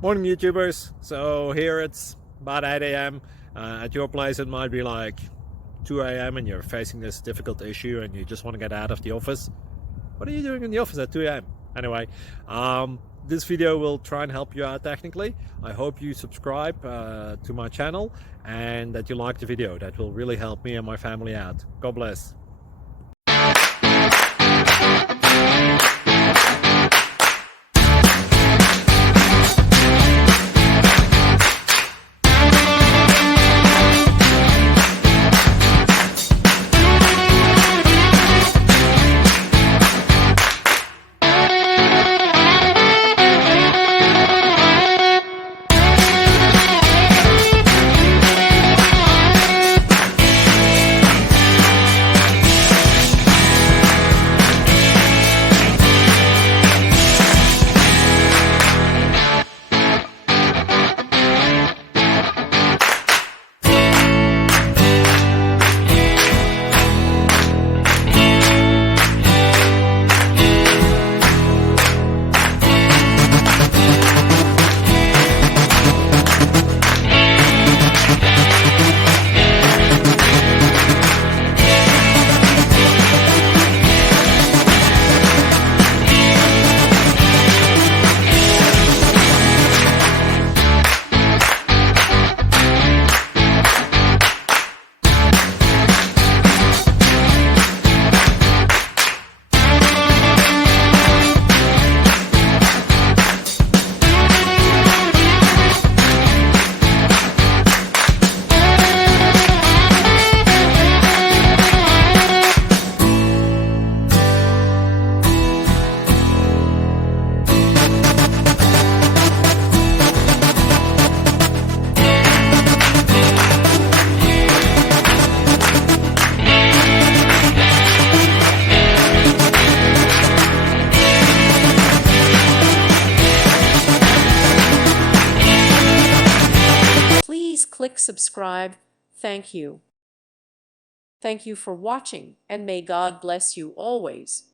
Morning, YouTubers. So here it's about 8 a.m. At your place, it might be like 2 a.m. and you're facing this difficult issue and you just want to get out of the office. What are you doing in the office at 2 a.m.? Anyway, this video will try and help you out technically. I hope you subscribe to my channel and that you like the video. That will really help me and my family out. God bless. Please click subscribe. Thank you. Thank you for watching, and may God bless you always.